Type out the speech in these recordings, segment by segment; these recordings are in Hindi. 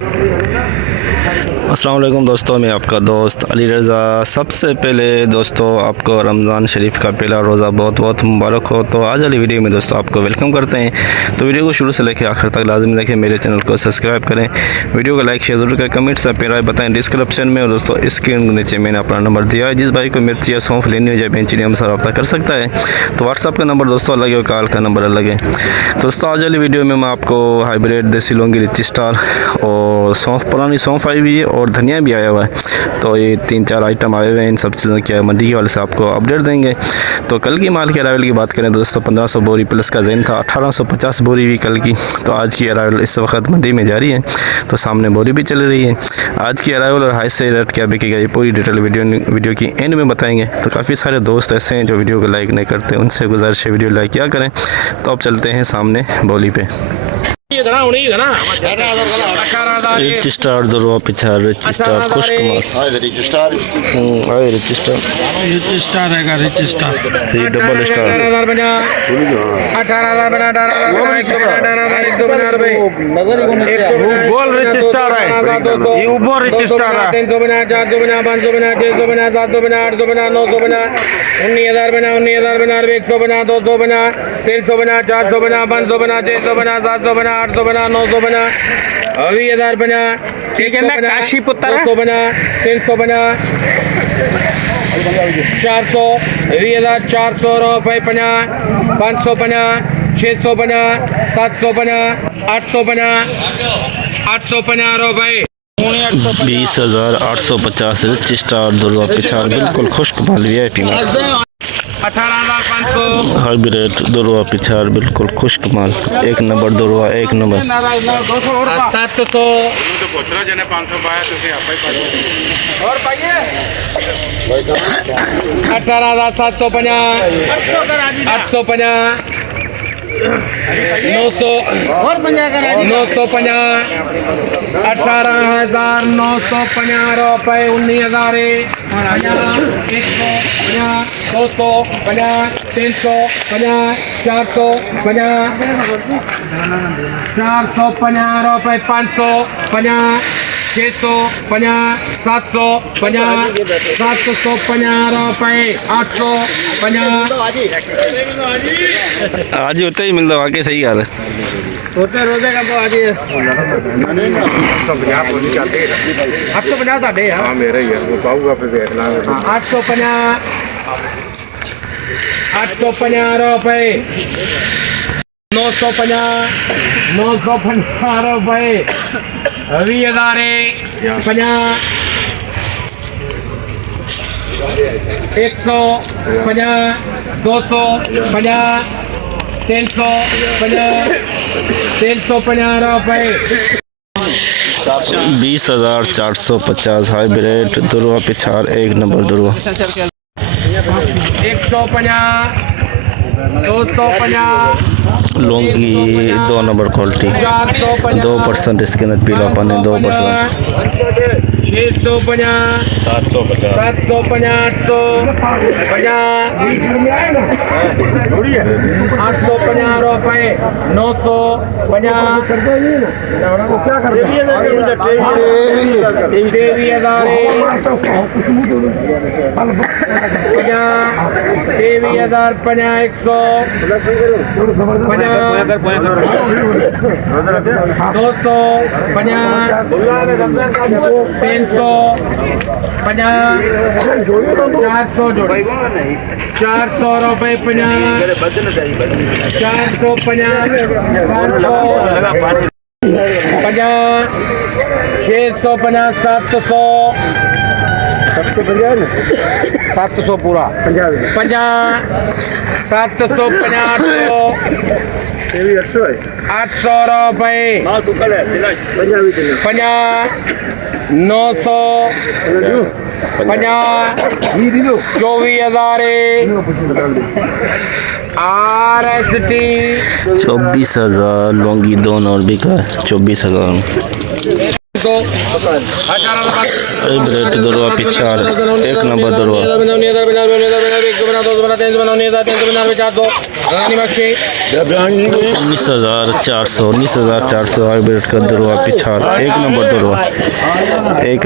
अस्सलाम वालेकुम दोस्तों, मैं आपका दोस्त अली रज़ा। सबसे पहले दोस्तों आपको रमज़ान शरीफ का पहला रोज़ा बहुत बहुत मुबारक हो। तो आज वाली वीडियो में दोस्तों आपको वेलकम करते हैं। तो वीडियो को शुरू से लेकर आखिर तक लाजमी देखें, मेरे चैनल को सब्सक्राइब करें, वीडियो को लाइक शेयर जरूर करें, कमेंट से अपनी राय बताएं डिस्क्रिप्शन में। और दोस्तों स्क्रीन के नीचे मैंने अपना नंबर दिया है, जिस भाई को मिर्ची या सौंफ लेनी हो जाए बेंचनी हमसे रब्ता कर सकता है। तो व्हाट्सअप का नंबर दोस्तों अलग है और कॉल का नंबर अलग है। दोस्तों आज वाली वीडियो में मैं आपको हाइब्रिड देसी लौंगी रिच स्टार और सौंफ, पुरानी सौंफ आई हुई है और धनिया भी आया हुआ है। तो ये 3-4 आइटम आए हुए हैं। इन सब चीज़ों की मंडी के वाले से आपको अपडेट देंगे। तो कल की माल के अरावल की बात करें तो दोस्तों 1500 बोरी प्लस का जैन था, 1850 बोरी हुई कल की। तो आज की अरावल इस वक्त मंडी में जारी है, तो सामने बोरी भी चल रही है। आज की अरावल और हाई से रेट क्या बिकेगा ये पूरी डिटेल वीडियो की एंड में बताएंगे। तो काफ़ी सारे दोस्त ऐसे हैं जो वीडियो को लाइक नहीं करते, उनसे गुजारिश है वीडियो लाइक क्या करें। तो अब चलते हैं सामने बोली पे। रिच स्टार दो रुपये पिछा, रिच स्टार खुश कुमार रिच स्टार है रिच स्टार ये डबल स्टार 18,000 बोल रिच स्टार है ये ऊपर रिच स्टार है 300 बना 400 बना 500 बना 600 बना 700 बना 800 बना 900 बना 19,000 बना 19,000 बना 100 बना 200 बना 300 बना 400 बना 500 बना 600 बना 700 बना 800 बना 900 बना 20,000 बना ठीक है ना काशी पुत्र 200 बना 300 बना 400 20,400 रुपये 500 बना 600 बना 700 बना 800 बना 850 रुपये 20,850 रिच स्टार दो रुपये पिछा, बिल्कुल खुश्क माल VIP माल 18,500 हाइब्रिड दो रुपये पिछा, बिल्कुल खुश्क माल एक नंबर 2 रुपये एक नंबर 700 18,750 850 900 950 18,950 रुपये 19,000 100 50 200 50 300 450 रुपये 550 650 750 750 रुपये 850 आज ही होता ही मिलता वाकई सही हाल है। होते रोजे का तो आज 850 साढ़े यार मेरा ही है वो पाऊंगा फिर देखना 850 रुपये 950 रुपये 20,000 50 150 200 50 300 350 रुपये 20,450 हाइब्रिड दो रुपये पिछा एक नंबर 2 रुपये 150 250 लौंगी 2 नंबर क्वालिटी 2% इसके अंदर पीला पानी 2%। 650 750 850 रुपये 950 23,000 400 रुपये 700 पूरा 50 750 800 रुपये 900 24,000 RST 24,000 लौंगी 2 और बिका 24,000। 800 18 हाइब्रिड दुरवा पिछाड़ एक नंबर दुरवा 19,400 हाइब्रिड का दुरवा पिछाड़ एक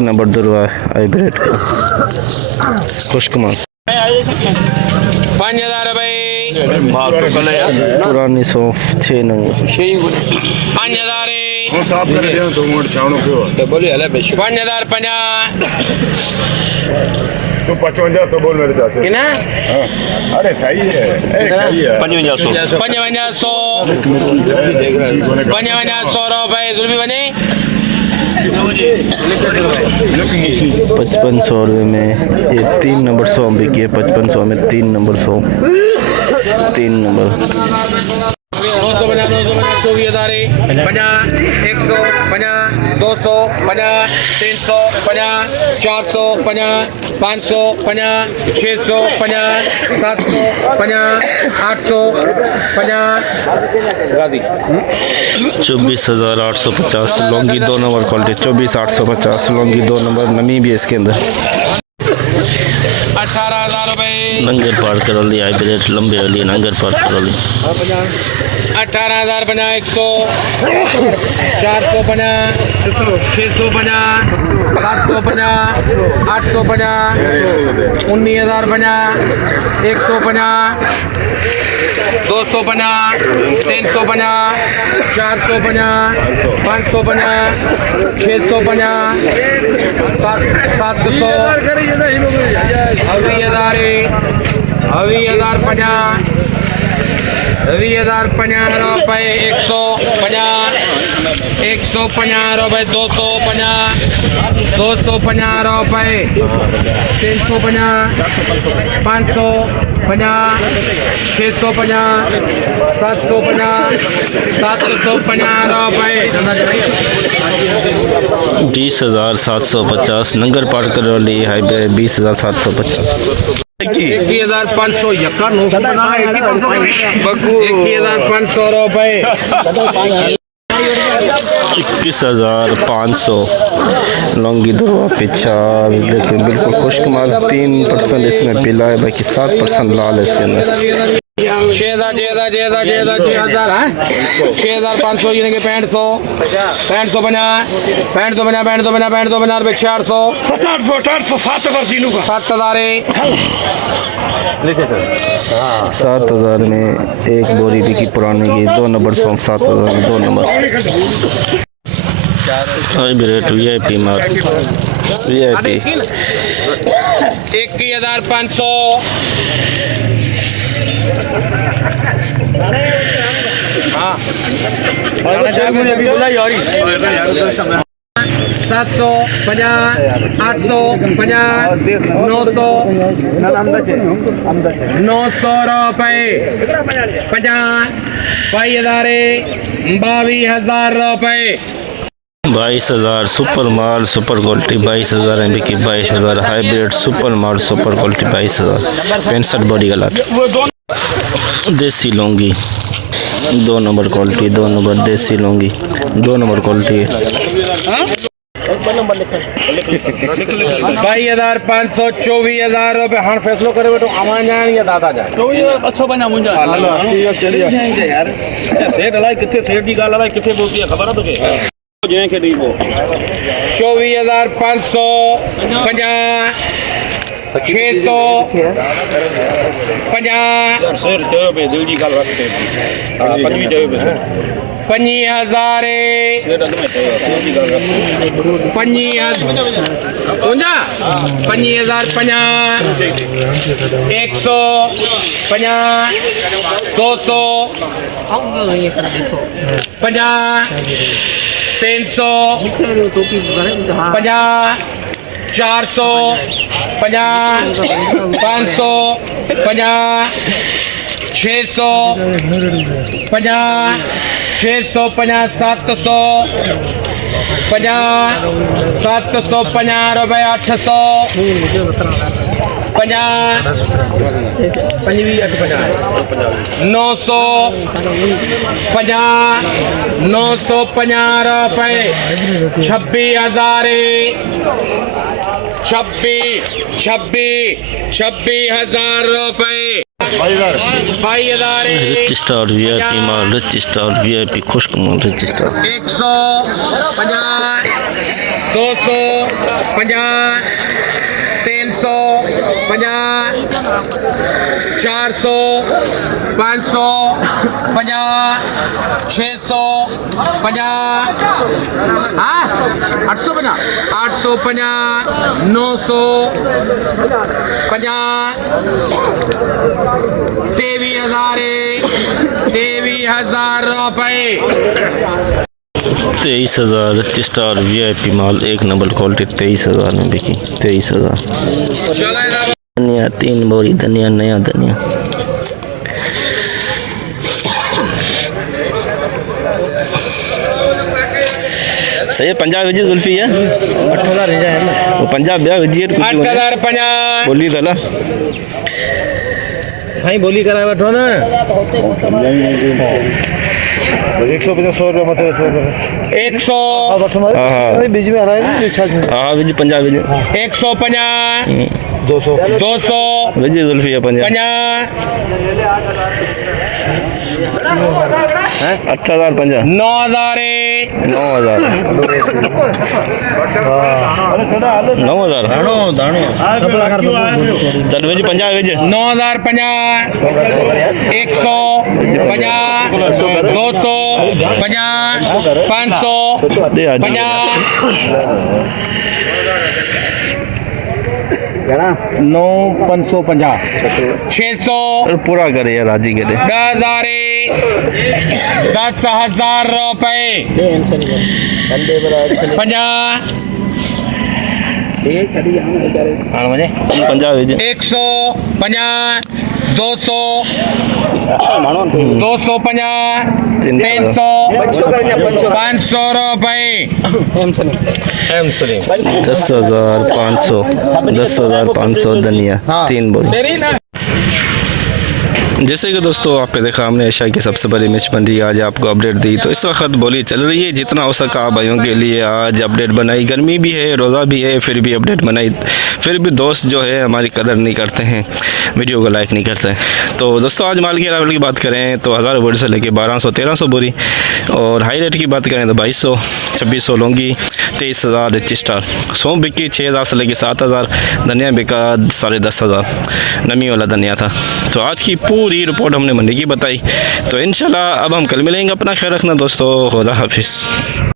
नंबर दुरवा हाइब्रिड का खुशकमान 5000 रुपए पुरानी 106 नंबर 5000 साफ कर दिया तो मोड़ छावनो क्यों 5050 तो 55 सौ बोल मेरे चाचा कितना अरे सही है सही है 5500 रुपए जुल्फी बने 5500 रुपये में ये 3 नंबर 100 बिकी है 5500 में 3 नंबर 100 3 नंबर 950 24,000 50 100 50 200 50 300 50 400 50 500 50 600 50 700 50 800 50 गाजी 24,850 Laungi 2 number quality 24,850 Laungi 2 number नमी भी है इसके अंदर 18,000 रुपए नंगर पार कर ली हाइब्रिड लंबे वाली नंगर पार कर ली 18,000 50 100 450 650 750 850 19,000 50 150 250 350 450 550 650 700 20,000 50 रुपए 150 150 रुपए 250 250 रुपए 350 550 650 750 750 रुपए 20,750 नंगर पार कर ली हाइब्रिड 20,750 21,500 यक्का 21,500 रुपए 21,500 लौंगी दुरवा पिछाड़ लेकिन बिल्कुल खुशकमाल 3% इसमें पिला है बाकी 7% लाल है इसके अंदर 6,500 यानी कि 65 रुपए 400 7,000 में एक बोरी बिकी पुराने की 2 नंबर 7,000 में 2 नंबर हाइब्रिड VIP मार VIP 21,500 हाँ 750 850 900 रुपए 50 22,000 रुपए 22,000 सुपर माल सुपर क्वालिटी 22,000 एम की 22,000 हाइब्रिड सुपर माल सुपर क्वालिटी 22,000 65 बॉडी का लाट देसी लौंगी 2 नंबर क्वालिटी 2 नंबर देसी लौंगी 2 नंबर क्वालिटी 22,500 24,000 रुपए हाँ फैसलो करे बेटो अमान जान या दादा जान 24,500 मुंजा यार सेठ अलाई किथे सेठ दी गाल अलाई किथे बोलती है खबर है तोके जे के दी वो 24,500 50 600 50 सर चयो पे दिल दी गाल रखते हां 25 चयो पे सर 50,000 सेठ अद में चयो दिल दी गाल रखते 50,000 तुंजा 50,000 100 50 200 50 300 50 400 50 500 50 600 50 650 700 50 750 रुपए 800 रुपए 26,000 रुपए 22,000 रिच स्टार वीआईपी माल, रिच स्टार वीआईपी खुश्क माल, रिच स्टार 150 250 350 400 550 650 हाँ 850 950 23,000 रुपए 23,000 रिच स्टार वीआईपी माल, एक नंबर क्वालिटी 23,000 में बिकी। 23,000 धनिया 3 बोरी धनिया, नया धनिया। सही है। पंजाब विजी जुल्फी है वो पंजाब ब्याह विजी 8,050 बोली दला साईं बोली कराए वठो न 100 हाँ विजी पंजाब विजी 150 200 विजी जुल्फी है पंजाब 8,050 9,000 चल विजी पंजाब विजी 9,050 150 200 500 दे आज 550 600 पूरा करे यार राजी करे 10,000 रुपए 50 पंजाब विजी 150 200 250 300 500 रुपए 10,500 10,500 धनिया 3 बोरी। जैसे कि दोस्तों आपने देखा हमने एशिया की सबसे बड़ी मिर्च मंडी आज आपको अपडेट दी, तो इस वक्त बोली चल रही है, जितना हो सका भाइयों के लिए आज अपडेट बनाई। गर्मी भी है, रोज़ा भी है, फिर भी अपडेट बनाई। फिर भी दोस्त जो है हमारी कदर नहीं करते हैं, वीडियो को लाइक नहीं करते हैं। तो दोस्तों आज माल के अरावल की बात करें तो 1000 बोरी से लेके 1200-1300 बोरी, और हाई रेट की बात करें तो 2200-2600 लौंगी, 23,000 रिच स्टार, सौंफ बिकी 6,000 से लेके 7,000, धनिया बिका 10,500, नमी वाला धनिया था। तो आज की पूरी रिपोर्ट हमने मंडी की बताई। तो इंशाल्लाह अब हम कल मिलेंगे। अपना ख्याल रखना दोस्तों, खुदा हाफिज़।